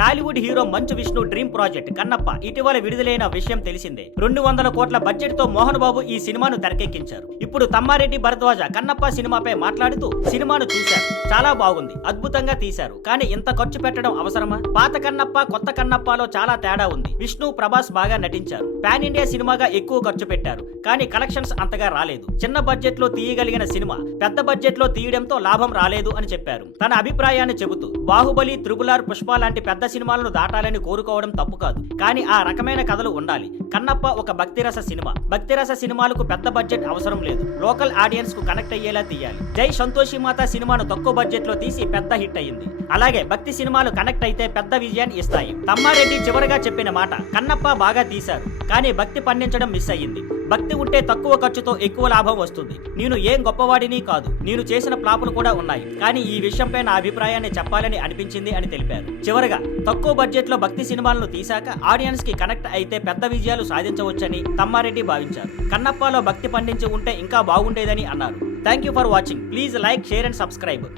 Tollywood hero Manchu Vishnu dream project Kannappa ఇటీవల విడుదలైన విషయం తెలిసిందే. 200 కోట్ల బడ్జెట్ తో మోహన్ బాబు ఈ సినిమాను తెరకెక్కించారు. ఇప్పుడు తమ్మారెడ్డి భరద్వాజ కన్నప్ప సినిమాపై మాట్లాడుతూ సినిమాను చూశారు, చాలా బాగుంది, అద్భుతంగా తీశారు, కానీ ఇంత ఖర్చు పెట్టడం అవసరమా? పాత కన్నప్ప కొత్త కన్నప్పలో చాలా తేడా ఉంది. విష్ణు ప్రభాస్ బాగా నటించారు. పాన్ ఇండియా సినిమాగా ఎక్కువ ఖర్చు పెట్టారు, కానీ కలెక్షన్స్ అంతగా రాలేదు. చిన్న బడ్జెట్ లో తీయగలిగిన సినిమా పెద్ద బడ్జెట్ లో తీయడంతో లాభం రాలేదు అని చెప్పారు. తన అభిప్రాయాన్ని చెబుతూ బాహుబలి, త్రిబుల్ ఆర్, పుష్ప లాంటి పెద్ద సినిమాలను దాటాలని కోరుకోవడం తప్పు కాదు, కానీ ఆ రకమైన కథలు ఉండాలి. కన్నప్ప ఒక భక్తిరస సినిమా. భక్తిరస సినిమాలకు పెద్ద బడ్జెట్ అవసరం లేదు. లోకల్ ఆడియన్స్ కు కనెక్ట్ అయ్యేలా తీయాలి. జై సంతోషి మాత సినిమాను తక్కువ బడ్జెట్ లో తీసి పెద్ద హిట్ అయింది. అలాగే భక్తి సినిమాలు కనెక్ట్ అయితే పెద్ద విజయాన్ని ఇస్తాయి. తమ్మారెడ్డి చివరగా చెప్పిన మాట, కన్నప్ప బాగా తీశారు, కానీ భక్తి పండించడం మిస్ అయ్యింది. భక్తి ఉంటే తక్కువ ఖర్చుతో ఎక్కువ లాభం వస్తుంది. నేను ఏం గొప్పవాడిని కాదు, నేను చేసిన ఫ్లాపులు కూడా ఉన్నాయి, కానీ ఈ విషయంపై నా అభిప్రాయాన్ని చెప్పాలని అనిపించింది అని తెలిపారు. చివరగా తక్కువ బడ్జెట్ లో భక్తి సినిమాలను తీశాక ఆడియన్స్ కి కనెక్ట్ అయితే పెద్ద విజయాలు సాధించవచ్చని తమ్మారెడ్డి భావించారు. కన్నప్పలో భక్తి పండించి ఉంటే ఇంకా బాగుండేదని అన్నారు. Thank you for watching. Please like, share and subscribe.